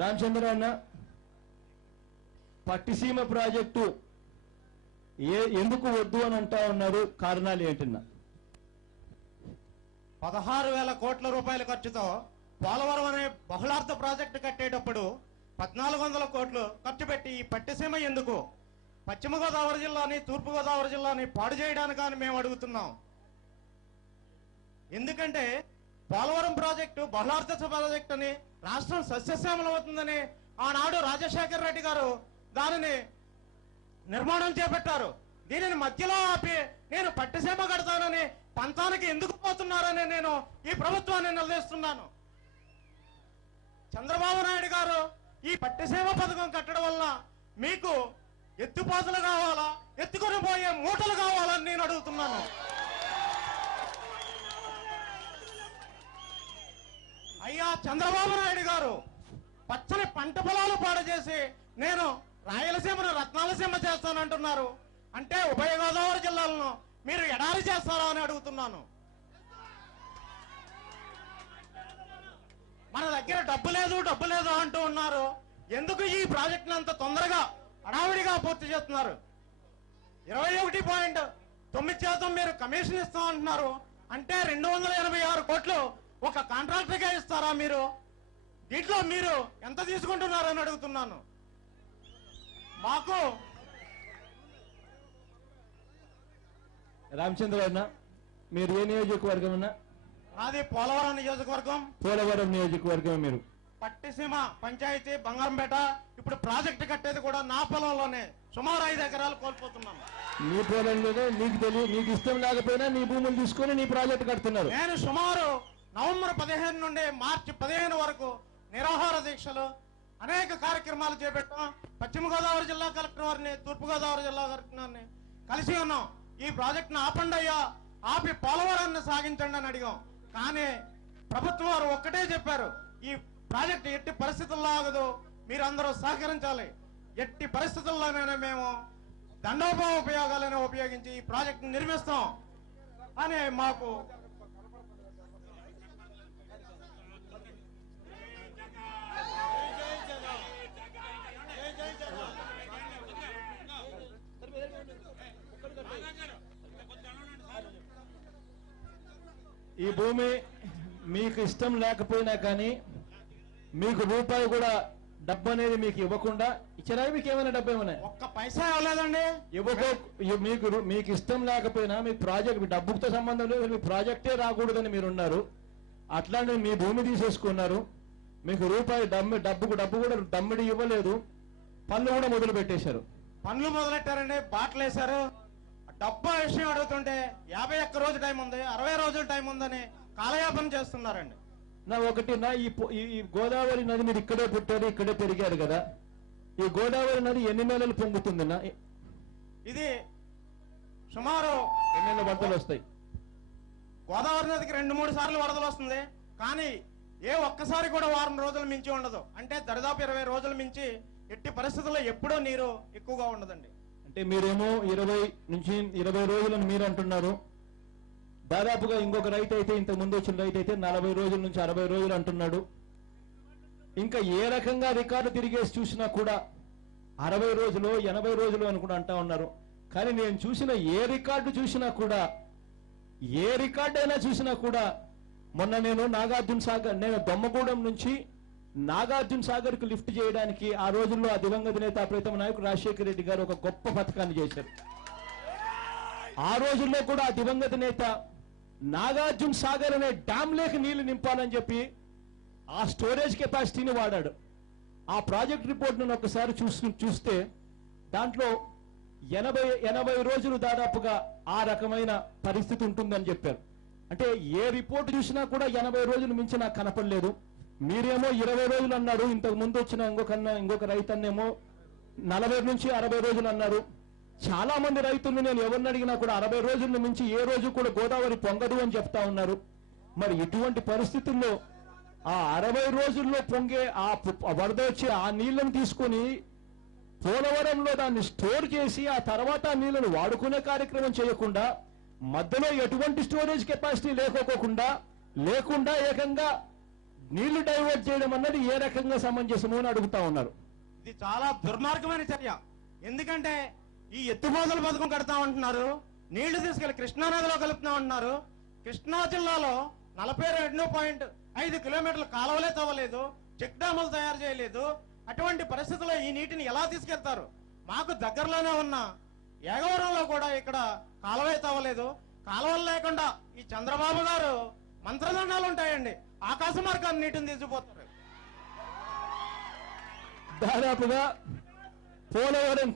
రామచంద్ర అన్న, పట్టిసీమ ప్రాజెక్టు ఎందుకు వద్దు అని అంటా ఉన్నారు? కారణాలు ఏంటన్నా? 16,000 కోట్ల రూపాయల ఖర్చుతో పోలవరం అనే బహుళార్థ ప్రాజెక్టు కట్టేటప్పుడు 1,400 కోట్లు ఖర్చు పెట్టి ఈ పట్టిసీమ ఎందుకు పశ్చిమ గోదావరి జిల్లాని తూర్పు గోదావరి జిల్లాని పాడు చేయడానికని మేము అడుగుతున్నాం. ఎందుకంటే పోలవరం ప్రాజెక్టు బహుళార్థ ప్రాజెక్టు అని రాష్ట్రం సస్యశ్యామలం అవుతుందని ఆనాడు రాజశేఖర రెడ్డి గారు దానిని నిర్మాణం చేపట్టారు. దీనిని మధ్యలో ఆపి నేను పట్టిసీమ కడతానని పంతానికి ఎందుకు పోతున్నారని నేను ఈ ప్రభుత్వాన్ని నిలదీస్తున్నాను. చంద్రబాబు నాయుడు గారు ఈ పట్టిసీమ పథకం కట్టడం వల్ల మీకు ఎత్తుపోతలు కావాలా, ఎత్తుకొని పోయే మూటలు కావాలని నేను అడుగుతున్నాను. అయ్యా చంద్రబాబు నాయుడు గారు పచ్చని పంట పొలాలు పాడు చేసి నేను రాయలసీమను రత్నాలసీమ చేస్తానంటున్నారు. అంటే ఉభయ గోదావరి జిల్లాలను మీరు ఎడారి చేస్తారా అని అడుగుతున్నాను. మన దగ్గర డబ్బు లేదు అంటూ ఉన్నారు. ఎందుకు ఈ ప్రాజెక్టును అంత తొందరగా హడావిడిగా పూర్తి చేస్తున్నారు? 21.9% మీరు కమిషన్ ఇస్తామంటున్నారు. అంటే 286 కోట్లు ఒక కాంట్రాక్టర్గా ఇస్తారా మీరు? దీంట్లో మీరు ఎంత తీసుకుంటున్నారని అడుగుతున్నాను. మాకు రామచంద్ర అన్న, మీరు ఏ నియోజకవర్గం అన్నా? నాది పోలవరం నియోజకవర్గం. పోలవరం నియోజకవర్గం. మీరు పట్టిసీమ పంచాయతీ బంగారంపేట. ఇప్పుడు ప్రాజెక్టు కట్టేది కూడా నా పొలంలోనే. సుమారు 5 ఎకరాలు కోల్పోతున్నాం. నీ పొలంలోనే నీకు ఇష్టం లేకపోయినా నీ భూములు తీసుకొని నీ ప్రాజెక్టు కడుతున్నారు. నేను సుమారు నవంబర్ 15 నుండి మార్చి 15 వరకు నిరాహార దీక్షలు అనేక కార్యక్రమాలు చేపట్టాం. పశ్చిమ గోదావరి జిల్లా కలెక్టర్ వారిని, తూర్పు గోదావరి జిల్లా కలెక్టర్ని కలిసి ఉన్నాం. ఈ ప్రాజెక్టును ఆపండి అయ్యా, ఆపి పోలవరాన్ని సాగించండి అని అడిగాం. కానీ ప్రభుత్వం వారు ఒక్కటే చెప్పారు, ఈ ప్రాజెక్టు ఎట్టి పరిస్థితుల్లో ఆగదు, మీరందరూ సహకరించాలి. ఎట్టి పరిస్థితుల్లోనైనా మేము దండోపయోగాలను ఉపయోగించి ఈ ప్రాజెక్టును నిర్మిస్తాం అని మాకు ఈ భూమి మీకు ఇష్టం లేకపోయినా కానీ మీకు రూపాయి కూడా డబ్బు అనేది మీకు ఇవ్వకుండా ఇచ్చినా మీకు ఏమైనా డబ్బు ఏమైనా? ఒక్క పైసా ఇవ్వలేదండి. మీకు ఇష్టం లేకపోయినా మీ ప్రాజెక్ట్ డబ్బుతో సంబంధం లేదు, మీ ప్రాజెక్టే రాకూడదని మీరు ఉన్నారు. అట్లానే మీ భూమి తీసేసుకున్నారు. మీకు రూపాయి డబ్బు కూడా దమ్మిడి ఇవ్వలేదు. పనులు కూడా మొదలు పెట్టేశారు. పనులు మొదలెట్టారండి, బాటలు వేశారు. డబ్బా విషయం అడుగుతుంటే 51 రోజు టైం ఉంది, 60 రోజుల టైం ఉందని కాలయాపన చేస్తున్నారండి. ఈ గోదావరి నది మీరు ఇక్కడే పుట్టారు, ఇక్కడే పెరిగారు కదా. ఈ గోదావరి నది ఎన్ని నెలలు పొంగుతుంది? ఇది సుమారు ఎన్ని నెలల వరదలు వస్తాయి? గోదావరి నదికి 2-3 సార్లు వరదలు వస్తుంది. కానీ ఒక్కసారి కూడా వారం రోజులు మించి ఉండదు. అంటే దరిదాపు 20 రోజులు మించి ఎట్టి పరిస్థితుల్లో ఎప్పుడూ నీరు ఎక్కువగా ఉండదండి. అంటే మీరేమో 20 నుంచి 20 రోజులను మీరు అంటున్నారు. దాదాపుగా ఇంకొక రైతు అయితే, ఇంతకు ముందు వచ్చిన రైతు అయితే 40 రోజుల నుంచి 60 రోజులు అంటున్నాడు. ఇంకా ఏ రకంగా రికార్డు తిరిగేసి చూసినా కూడా 60 రోజులు 80 రోజులు అని కూడా అంటా ఉన్నారు. కానీ నేను చూసిన ఏ రికార్డు అయినా చూసినా కూడా మొన్న నేను నేను దొమ్మగూడెం నుంచి నాగార్జున సాగర్ కు లిఫ్ట్ చేయడానికి ఆ రోజుల్లో ఆ దివంగత నేత ప్రీతమ నాయకుడు రాజశేఖర రెడ్డి గారు ఒక గొప్ప పథకాన్ని చేశారు. ఆ రోజుల్లో కూడా ఆ దివంగత నేత నాగార్జున సాగర్ అనే డ్యామ్ లేక నీళ్లు నింపాలని చెప్పి ఆ స్టోరేజ్ కెపాసిటీని వాడాడు. ఆ ప్రాజెక్ట్ రిపోర్ట్ ను ఒకసారి చూస్తే దాంట్లో 80 రోజులు దాదాపుగా ఆ రకమైన పరిస్థితి ఉంటుందని చెప్పారు. అంటే ఏ రిపోర్ట్ చూసినా కూడా 80 రోజులు మించి నాకు కనపడలేదు. మీరేమో 20 రోజులు అన్నారు. ఇంతకు ముందు వచ్చిన ఇంకొక రైతన్నేమో 40 నుంచి 60 రోజులు అన్నారు. చాలా మంది రైతులు నేను ఎవరిని అడిగినా కూడా 60 రోజుల మించి ఏ రోజు కూడా గోదావరి పొంగదు అని చెప్తా ఉన్నారు. మరి ఇటువంటి పరిస్థితుల్లో ఆ 60 రోజుల్లో పొంగే ఆ వరద వచ్చి ఆ నీళ్లను తీసుకొని పోలవరంలో దాన్ని స్టోర్ చేసి ఆ తర్వాత ఆ నీళ్లను వాడుకునే కార్యక్రమం చేయకుండా, మధ్యలో ఎటువంటి స్టోరేజ్ కెపాసిటీ లేకుండా ఏకంగా నీళ్లు డైవర్ట్ చేయడం అన్నది ఏ రకంగా సమంజసము అని అడుగుతా ఉన్నారు. ఇది చాలా దుర్మార్గమైన చర్య. ఎందుకంటే ఈ ఎత్తిపోతల పథకం కడతా ఉంటున్నారు, నీళ్లు తీసుకెళ్లి కృష్ణా నదిలో కలుపుతా ఉంటున్నారు. కృష్ణా జిల్లాలో 42.5 కిలోమీటర్ల కాలువలే తవ్వలేదు, చెక్ డ్యాములు తయారు చేయలేదు. అటువంటి పరిస్థితుల్లో ఈ నీటిని ఎలా తీసుకెళ్తారు? మాకు దగ్గరలోనే ఉన్న ఏగవరంలో కూడా ఇక్కడ కాలువే తవ్వలేదు. కాలువలు లేకుండా ఈ చంద్రబాబు గారు మంత్రదండాలు ఉంటాయండి, ఆకాశ మార్గాన్ని నీటిని తీసుకుపోతారు. దాదాపుగా పోలవరం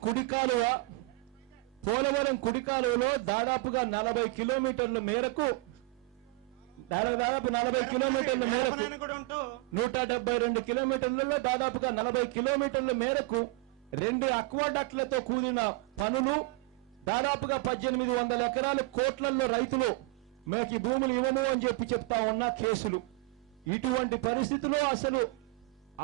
కుడి కాలువలో దాదాపుగా 40 కిలోమీటర్ల మేరకు 172 కిలోమీటర్లలో దాదాపుగా 40 కిలోమీటర్ల మేరకు 2 అక్వాడక్ట్లతో కూడిన పనులు, దాదాపుగా 1800 ఎకరాల కోట్లలో రైతులు మాకు ఈ భూములు ఇవ్వము అని చెప్తా ఉన్న కేసులు. ఇటువంటి పరిస్థితిలో అసలు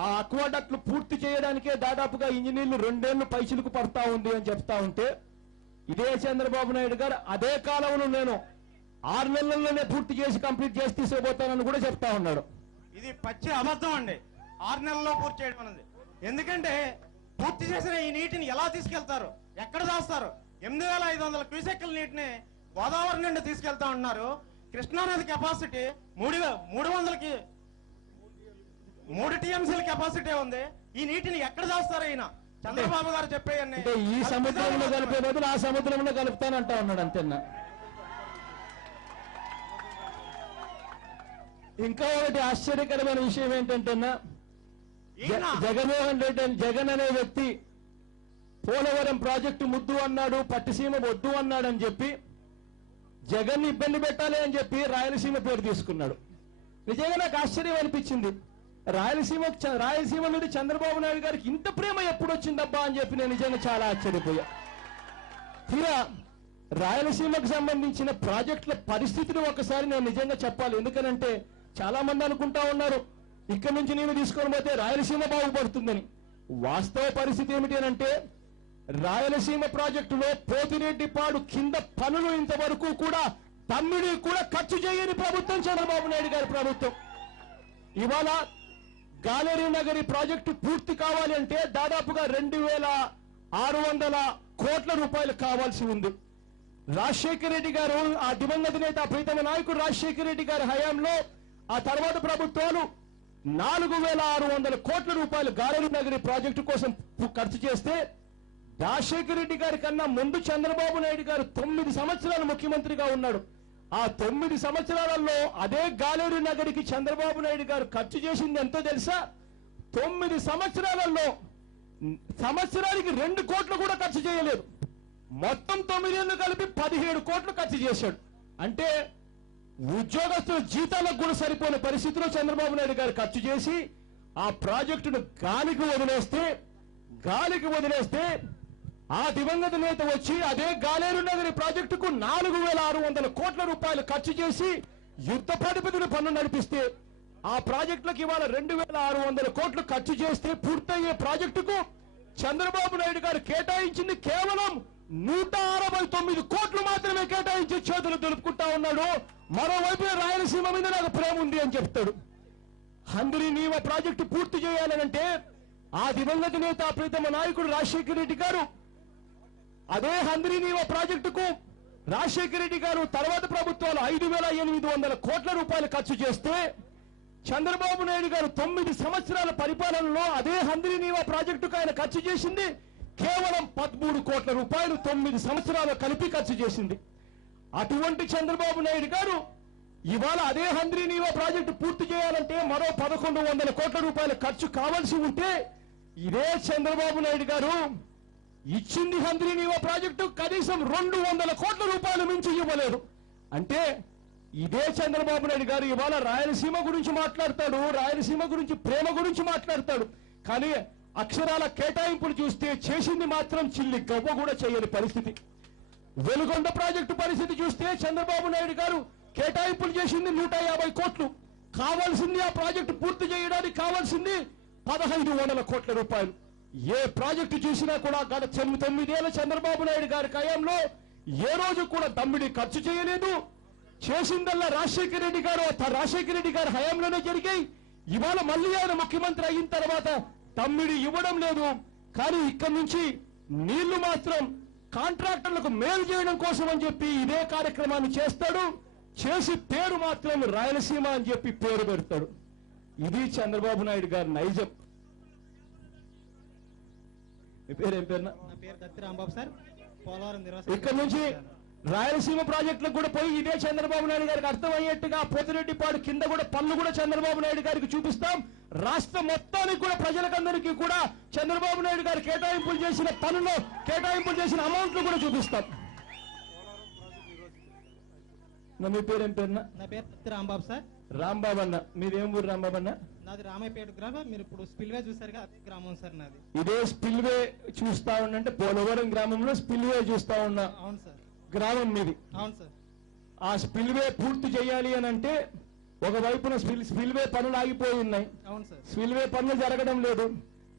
ఆ అక్వాడక్ట్లు పూర్తి చేయడానికే దాదాపుగా ఇంజనీర్లు 2 ఏళ్లు పైసలకు పడతా ఉంది అని చెప్తా ఉంటే, ఇదే చంద్రబాబు నాయుడు గారు అదే కాలంలో నేను 6 నెలల్లోనే పూర్తి చేసి కంప్లీట్ చేసి తీసుకుపోతానని కూడా చెప్తా ఉన్నాడు. ఇది పచ్చి అబద్ధం అండి. 6 నెలల్లో పూర్తి చేయడం అన్నది. ఎందుకంటే పూర్తి చేసిన ఈ నీటిని ఎలా తీసుకెళ్తారు, ఎక్కడ దాస్తారు? 8500 క్యూసెక్కుల నీటిని గోదావరి నుండి తీసుకెళ్తా ఉన్నారు. కృష్ణానది కెపాసిటీ 3 టీఎంసీల కెపాసిటీ ఉంది. ఈ నీటిని ఎక్కడ దాస్తారు? అయినా చంద్రబాబు గారు చెప్పేయన్ని ఈ సముద్రంలో కలిపే బదులు ఆ సముద్రంలో కలుపుతానంటా ఉన్నాడు అంతేనా. ఇంకా ఒకటి ఆశ్చర్యకరమైన విషయం ఏంటంటేనా, జగన్ అనే వ్యక్తి పోలవరం ప్రాజెక్టు ముద్దు అన్నాడు, పట్టిసీమ వద్దు అన్నాడు అని చెప్పి జగన్ ఇబ్బంది పెట్టాలి అని చెప్పి రాయలసీమ పేరు తీసుకున్నాడు. నిజంగా నాకు ఆశ్చర్యం అనిపించింది. రాయలసీమ మీద చంద్రబాబు నాయుడు గారికి ఇంత ప్రేమ ఎప్పుడు వచ్చిందబ్బా అని చెప్పి నేను నిజంగా చాలా ఆశ్చర్యపోయా. తీరా రాయలసీమకు సంబంధించిన ప్రాజెక్టుల పరిస్థితిని ఒకసారి నేను నిజంగా చెప్పాలి. ఎందుకనంటే చాలా మంది అనుకుంటా ఉన్నారు ఇక్కడి నుంచి నేను తీసుకొని పోతే రాయలసీమ బాగుపడుతుందని. వాస్తవ పరిస్థితి ఏమిటి అంటే, రాయలసీమ ప్రాజెక్టులో పోతిరెడ్డిపాడు కింద పనులు ఇంతవరకు కూడా తమ్మిడి కూడా ఖర్చు చేయని ప్రభుత్వం చంద్రబాబు నాయుడు గారి ప్రభుత్వం. ఇవాళ గాలేరు నగరి ప్రాజెక్టు పూర్తి కావాలి అంటే దాదాపుగా 2600 కోట్ల రూపాయలు కావాల్సి ఉంది. రాజశేఖర రెడ్డి గారు, ఆ దివంగత నేత ప్రీతమ నాయకుడు రాజశేఖర రెడ్డి గారి హయాంలో ఆ తర్వాత ప్రభుత్వాలు 4600 కోట్ల రూపాయలు గాలేరు నగరి ప్రాజెక్టు కోసం ఖర్చు చేస్తే, రాజశేఖర రెడ్డి గారి కన్నా ముందు చంద్రబాబు నాయుడు గారు 9 సంవత్సరాలు ముఖ్యమంత్రిగా ఉన్నాడు. ఆ 9 సంవత్సరాలలో అదే గాలేరు నగరికి చంద్రబాబు నాయుడు గారు ఖర్చు చేసింది ఎంతో తెలుసా? 9 సంవత్సరాలలో సంవత్సరానికి 2 కోట్లు కూడా ఖర్చు చేయలేదు. మొత్తం 9 ఏళ్ళు కలిపి 17 కోట్లు ఖర్చు చేశాడు. అంటే ఉద్యోగస్తుల జీతాలకు కూడా సరిపోయిన పరిస్థితిలో చంద్రబాబు నాయుడు గారు ఖర్చు చేసి ఆ ప్రాజెక్టును గాలికి వదిలేస్తే ఆ దివంగత నేత వచ్చి అదే గాలేరు నగరి ప్రాజెక్టుకు 4600 కోట్ల రూపాయలు ఖర్చు చేసి యుద్ధ ప్రాతిపదికన పనులు నడిపిస్తే, ఆ ప్రాజెక్టులకు ఇవాళ 2600 కోట్లు ఖర్చు చేస్తే పూర్తయ్యే ప్రాజెక్టుకు చంద్రబాబు నాయుడు గారు కేటాయించింది కేవలం 169 కోట్లు మాత్రమే కేటాయించి చేతులు దులుపుకుంటా ఉన్నాడు. మరోవైపు రాయలసీమ మీద నాకు ప్రేమ ఉంది అని చెప్తాడు. హంద్రీ నీవ ప్రాజెక్టు పూర్తి చేయాలనంటే ఆ దివంగత నేత ప్రీతమ నాయకుడు రాజశేఖర రెడ్డి గారు అదే హంద్రీ నీవ ప్రాజెక్టుకు రాజశేఖర రెడ్డి గారు తర్వాత ప్రభుత్వాలు 5800 కోట్ల రూపాయలు ఖర్చు చేస్తే, చంద్రబాబు నాయుడు గారు 9 సంవత్సరాల పరిపాలనలో అదే హంద్రీ నీవ ప్రాజెక్టుకు ఆయన ఖర్చు చేసింది కేవలం 13 కోట్ల రూపాయలు 9 సంవత్సరాలు కలిపి ఖర్చు చేసింది. అటువంటి చంద్రబాబు నాయుడు గారు ఇవాళ అదే హంద్రీ నీవ ప్రాజెక్టు పూర్తి చేయాలంటే మరో 1100 కోట్ల రూపాయలు ఖర్చు కావాల్సి ఉంటే, ఇదే చంద్రబాబు నాయుడు గారు ఇచ్చింది హంద్రీ నీవ ప్రాజెక్టు కనీసం 200 కోట్ల రూపాయలు మించి ఇవ్వలేదు. అంటే ఇదే చంద్రబాబు నాయుడు గారు ఇవాళ రాయలసీమ గురించి మాట్లాడతాడు, రాయలసీమ గురించి ప్రేమ గురించి మాట్లాడతాడు, కానీ అక్షరాల కేటాయింపులు చూస్తే చేసింది మాత్రం చిల్లి గవ్వ కూడా చేయని పరిస్థితి. వెలుగొండ ప్రాజెక్టు పరిస్థితి చూస్తే చంద్రబాబు నాయుడు గారు కేటాయింపులు చేసింది 150 కోట్లు, కావాల్సింది ఆ ప్రాజెక్టు పూర్తి చేయడానికి కావాల్సింది 1500 కోట్ల రూపాయలు. ఏ ప్రాజెక్టు చూసినా కూడా గత 9 ఏళ్ల చంద్రబాబు నాయుడు గారి హయాంలో ఏ రోజు కూడా దమ్మిడి ఖర్చు చేయలేదు. చేసిందల్లా రాజశేఖర రెడ్డి గారి హయాంలోనే జరిగాయి. ఇవాళ మళ్ళీ ఆయన ముఖ్యమంత్రి అయిన తర్వాత తమ్మిడి ఇవ్వడం లేదు. కానీ ఇక్కడి నుంచి నీళ్లు మాత్రం కాంట్రాక్టర్లకు మేలు చేయడం కోసం అని చెప్పి ఇదే కార్యక్రమాన్ని చేస్తాడు. చేసి పేరు మాత్రం రాయలసీమ అని చెప్పి పేరు పెడతాడు. ఇది చంద్రబాబు నాయుడు గారి నైజం. మీ పేరు ఏం పేరు? నా పేరు దత్తి రాంబాబు సార్, పోలవరం ఇక్కడ నుంచి రాయలసీమ ప్రాజెక్టులకు కూడా పోయి ఇదే చంద్రబాబు నాయుడు గారికి అర్థమయ్యేట్టుగా పోతిరెడ్డిపాడు కింద కూడా పనులు కూడా చంద్రబాబు నాయుడు గారికి చూపిస్తాం. రాష్ట్ర మొత్తానికి కూడా ప్రజలకందరికీ కూడా చంద్రబాబు నాయుడు గారు కేటాయింపులు చేసిన పనులు, కేటాయింపులు చేసిన అమౌంట్లు కూడా చూపిస్తాం. మీ పేరు ఏం పేరున్నా? నా పేరు దత్తి రాంబాబు సార్. రాంబాబు అన్న, మీరేం ఊరు రాంబాబు అన్న? నాది రామాయపేట గ్రామం. మీరు ఇప్పుడు స్పిల్వే చూసారుగా, అదే గ్రామం సార్ నాది. ఇదే స్పిల్వే చూస్తా ఉన్నంటే పోలవరం గ్రామంలో స్పిల్వే చూస్తా ఉన్నా. అవును సార్. గ్రామం మీది. అవును సార్. ఆ స్పిల్వే పూర్తి చేయాలి అని అంటే ఒకవైపున స్పిల్వే పనులు ఆగిపోయి ఉన్నాయి. అవును సార్. స్పిల్వే పనులు జరగడం లేదు.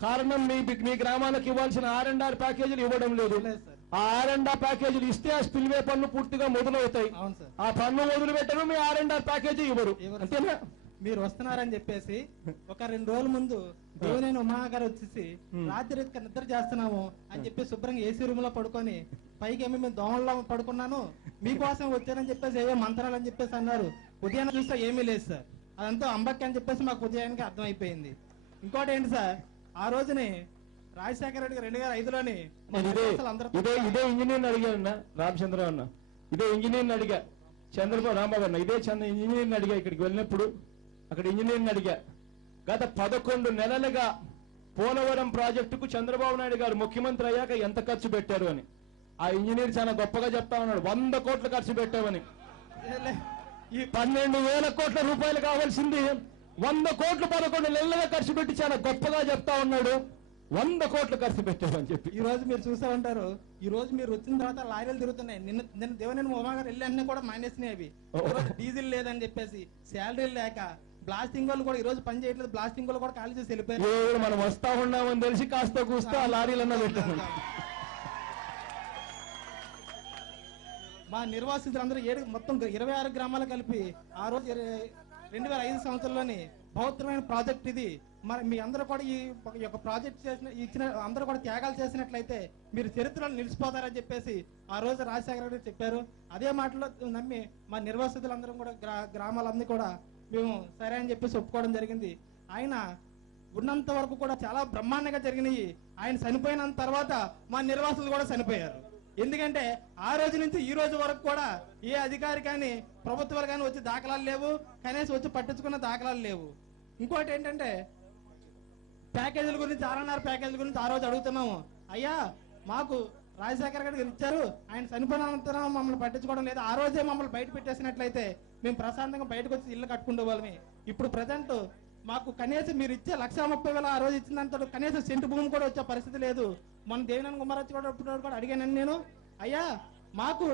కారణం మీ గ్రామాలకు ఇవ్వాల్సిన R&R ప్యాకేజీలు ఇవ్వడం లేదు. ఆ R&R ప్యాకేజీలు ఇస్తే ఆ స్పిల్వే పనులు పూర్తిగా మొదలవుతాయి. అవును సార్. ఆ పన్ను మొదలు పెట్టరు, మీ R&R ప్యాకేజీ ఇవ్వరు. అంతేనా? మీరు వస్తున్నారని చెప్పేసి ఒక 2 రోజుల ముందు దేవినేని ఉమా గారు వచ్చేసి రాత్రి నిద్ర చేస్తున్నాము అని చెప్పి శుభ్రంగా ఏసీ రూమ్ లో పడుకొని పైకి ఏమి మేము దోమల్లో పడుకున్నాను, మీకోసం వచ్చానని చెప్పేసి ఏవో మంత్రాలు అని చెప్పేసి అన్నారు. ఉదయాన్ని చూస్తే ఏమీ లేదు సార్. అదంతా అంబక్కి అని చెప్పేసి మాకు ఉదయానికి అర్థమైపోయింది. ఇంకోటి ఏంటి సార్, ఆ రోజుని రాజశేఖర రెడ్డి 2005లోని ఇదే ఇంజనీర్ అడిగాను రామచంద్రరావు అన్న, ఇదే ఇంజనీర్ అడిగా చంద్రబాబు రాంబాబు అన్న, ఇదే ఇంజనీర్ అడిగా ఇక్కడికి వెళ్ళినప్పుడు అక్కడ ఇంజనీర్ అడిగా. గత 11 నెలలుగా పోలవరం ప్రాజెక్టుకు చంద్రబాబు నాయుడు గారు ముఖ్యమంత్రి అయ్యాక ఎంత ఖర్చు పెట్టారు అని. ఆ ఇంజనీర్ చాలా గొప్పగా చెప్తా ఉన్నాడు, 100 కోట్లు ఖర్చు పెట్టామని. ఈ 12,000 కోట్ల రూపాయలు కావాల్సింది 100 కోట్లు 11 నెలలుగా ఖర్చు పెట్టి చాలా గొప్పగా చెప్తా ఉన్నాడు. 100 కోట్లు ఖర్చు పెట్టామని చెప్పి. ఈ రోజు మీరు చూసారంటారు, ఈ రోజు మీరు వచ్చిన తర్వాత లారీలు తిరుగుతున్నాయి. నిన్న దేవినేని ఉమా గారు వెళ్ళి కూడా మానేసినాయి అవి. డీజిల్ లేదని చెప్పేసి, శాలరీలు లేక బ్లాస్టింగ్ వాళ్ళు కూడా ఈ రోజు పని చేయట్లేదు. బ్లాస్టింగ్ వాళ్ళు కూడా ఖాళీ చేసి వెళ్ళిపోయారు. మనం వస్తా ఉన్నామని తెలిసి కాస్త కూస్తా ఆ లారీలన్నా పెట్టాము. మా నిర్వాసితులందరూ మొత్తం 26 గ్రామాలు కలిపి ఆ రోజు 2005 సంవత్సరంలోని బౌద్ధమైన ప్రాజెక్ట్ ఇది. మరి మీ అందరూ కూడా ఈ యొక్క ప్రాజెక్ట్ ఇచ్చిన అందరూ కూడా త్యాగాలు చేసినట్లయితే మీరు చరిత్రలో నిలిచిపోతారని చెప్పేసి ఆ రోజు రాజశేఖర రెడ్డి చెప్పారు. అదే మాటలో నమ్మి మా నిర్వాసితులందరం కూడా గ్రామాలన్నీ కూడా మేము సరే అని చెప్పేసి ఒప్పుకోవడం జరిగింది. ఆయన ఉన్నంత వరకు కూడా చాలా బ్రహ్మాండంగా జరిగినాయి. ఆయన చనిపోయిన తర్వాత మా నిర్వాసులు కూడా చనిపోయారు. ఎందుకంటే ఆ రోజు నుంచి ఈ రోజు వరకు కూడా ఏ అధికారి కానీ ప్రభుత్వాలు కానీ వచ్చి దాఖలాలు లేవు, కనీసం వచ్చి పట్టించుకున్న దాఖలాలు లేవు. ఇంకోటి ఏంటంటే ప్యాకేజీల గురించి, R&R ప్యాకేజీల గురించి ఆ రోజు అడుగుతున్నాము. అయ్యా మాకు రాజశేఖర గారు ఇచ్చారు, ఆయన చనిపోయినంతరం మమ్మల్ని పట్టించుకోవడం లేదు. ఆ రోజే మమ్మల్ని బయట పెట్టేసినట్లయితే మేము ప్రశాంతంగా బయటకు వచ్చి ఇల్లు కట్టుకునే వాళ్ళమే. ఇప్పుడు ప్రజెంట్ మాకు కనీసం మీరు ఇచ్చే 1,30,000 ఆ రోజు ఇచ్చిందంటారు, కనీసం సెంటు భూమి కూడా వచ్చే పరిస్థితి లేదు. మన దేవినేని కుమారచ్చి కూడా అడిగాను నేను, అయ్యా మాకు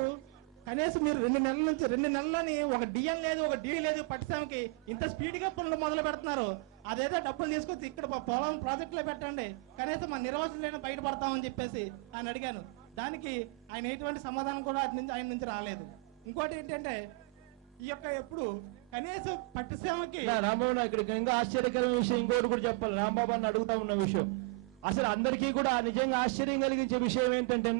కనీసం మీరు 2 నెలల నుంచి 2 నెలలని ఒక డిఎన్ లేదు, ఒక డీ లేదు, పట్టిసామకి ఇంత స్పీడ్ గా పనులు మొదలు పెడుతున్నారు. అదేదో డబ్బులు తీసుకొచ్చి ఇక్కడ పొలం ప్రాజెక్టులో పెట్టండి, కనీసం మా నిర్వాసులైనా బయటపడతామని చెప్పేసి ఆయన అడిగాను. దానికి ఆయన ఎటువంటి సమాధానం కూడా ఆయన నుంచి రాలేదు. ఇంకోటి ఏంటంటే ఈ యొక్క ఎప్పుడు కనీసం పట్టిసీమకి రాంబాబు ఇక్కడ ఇంకా ఆశ్చర్యకరమైన విషయం ఇంకోటి కూడా చెప్పాలి. రాంబాబు అని అడుగుతా ఉన్న విషయం అసలు అందరికీ కూడా నిజంగా ఆశ్చర్యం కలిగించే విషయం ఏంటంటే,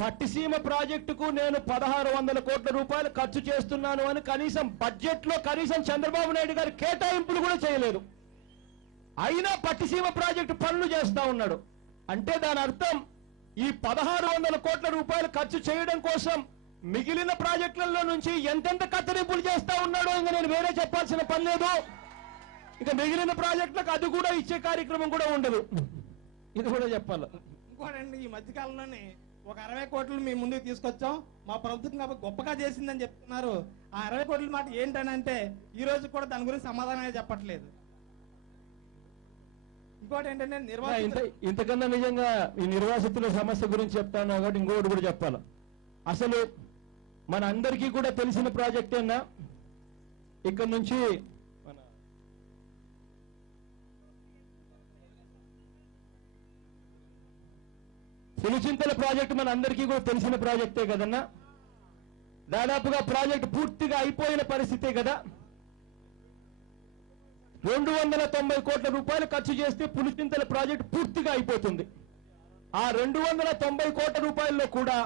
పట్టిసీమ ప్రాజెక్టుకు నేను 1,600 కోట్ల రూపాయలు ఖర్చు చేస్తున్నాను అని కనీసం బడ్జెట్ లో కనీసం చంద్రబాబు నాయుడు గారు కేటాయింపులు కూడా చేయలేదు. అయినా పట్టిసీమ ప్రాజెక్టు పనులు చేస్తా ఉన్నాడు. అంటే దాని అర్థం ఈ 1,600 కోట్ల రూపాయలు ఖర్చు చేయడం కోసం మిగిలిన ప్రాజెక్టులలో నుంచి ఎంతెంత కత్తిరింపులు చేస్తా ఉన్నాడో ఇంకా నేను వేరే చెప్పాల్సిన పని లేదు. ఇక మిగిలిన ప్రాజెక్టులకు అది కూడా ఇచ్చే కార్యక్రమం కూడా ఉండదు. ఇది కూడా చెప్పాలి. ఇంకోటండి, ఈ మధ్యకాలంలోనే ఒక 60 కోట్లు మీ ముందుకు తీసుకొచ్చాం, మా ప్రభుత్వం కాబట్టి గొప్పగా చేసిందని చెప్తున్నారు. ఆ 60 కోట్ల మాట ఏంటనంటే ఈ రోజు కూడా దాని గురించి సమాధానమే చెప్పట్లేదు. ఇంకోటి ఏంటంటే ఇంతకన్నా నిజంగా ఈ నిర్వాసితుల సమస్య గురించి చెప్తాను కాబట్టి ఇంకోటి కూడా చెప్పాలి. అసలు మన అందరికీ కూడా తెలిసిన ప్రాజెక్టేనా ఇక్కడ నుంచి పులిచింతల ప్రాజెక్టు మన అందరికీ కూడా తెలిసిన ప్రాజెక్టే కదన్నా. దాదాపుగా ప్రాజెక్టు పూర్తిగా అయిపోయిన పరిస్థితే కదా. 290 కోట్ల రూపాయలు ఖర్చు చేస్తే పులిచింతల ప్రాజెక్టు పూర్తిగా అయిపోతుంది. ఆ 290 కోట్ల రూపాయల్లో కూడా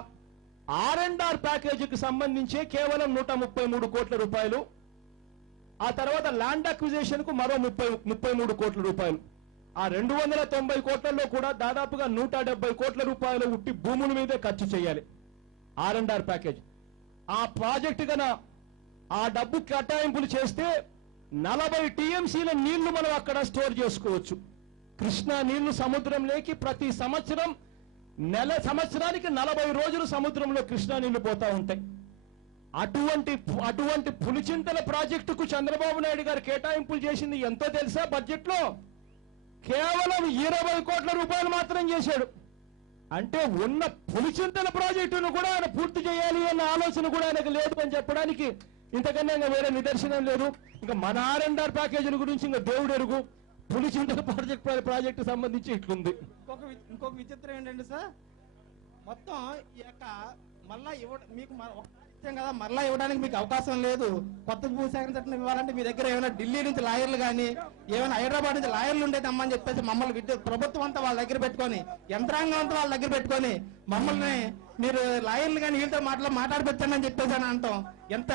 R&R ప్యాకేజీకి సంబంధించి కేవలం 133 కోట్ల రూపాయలు, ఆ తర్వాత ల్యాండ్ అక్విజిషన్ కు మరో 33 కోట్ల రూపాయలు. ఆ 290 కోట్లలో కూడా దాదాపుగా 170 కోట్ల రూపాయలు ఉట్టి భూముల మీదే ఖర్చు చేయాలి R&R ప్యాకేజ్. ఆ ప్రాజెక్టు గన ఆ డబ్బు కేటాయింపులు చేస్తే 40 టీఎంసీల నీళ్లు మనం అక్కడ స్టోర్ చేసుకోవచ్చు. కృష్ణా నీళ్లు సముద్రంలోకి ప్రతి సంవత్సరం సంవత్సరానికి 40 రోజులు సముద్రంలో కృష్ణా నీళ్లు పోతా ఉంటాయి. అటువంటి పులిచింతల ప్రాజెక్టుకు చంద్రబాబు నాయుడు గారు కేటాయింపులు చేసింది ఎంతో తెలుసా? బడ్జెట్ లో కేవలం 20 కోట్ల రూపాయలు మాత్రం చేశాడు. అంటే ఉన్న పులిచింతల ప్రాజెక్టును కూడా ఆయన పూర్తి చేయాలి అన్న ఆలోచన కూడా ఆయనకు లేదు అని చెప్పడానికి ఇంతకన్నా ఇంకా వేరే నిదర్శనం లేదు. ఇంకా మన R&R ప్యాకేజీల గురించి ఇంకా దేవుడు ఎరుగు. పులిచింతల ప్రాజెక్టు సంబంధించి ఇట్లుంది. ఇంకొక విచిత్రం ఏంటంటే సార్, మొత్తం ఈ యొక్క మళ్ళా మీకు కదా మరలా ఇవ్వడానికి మీకు అవకాశం లేదు. కొత్త భూసేకరణ చట్టం ఇవ్వాలంటే మీ దగ్గర ఏమైనా ఢిల్లీ నుంచి లాయర్లు కానీ ఏమైనా హైదరాబాద్ నుంచి లాయర్లు ఉండేదమ్మని చెప్పేసి మమ్మల్ని ప్రభుత్వం అంతా వాళ్ళ దగ్గర పెట్టుకొని, యంత్రాంగం అంతా వాళ్ళ దగ్గర పెట్టుకొని మమ్మల్ని మీరు లాయర్లు కానీ వీళ్ళతో మాట్లాడిపెట్టానని చెప్పేసి అని అంటాం. ఎంత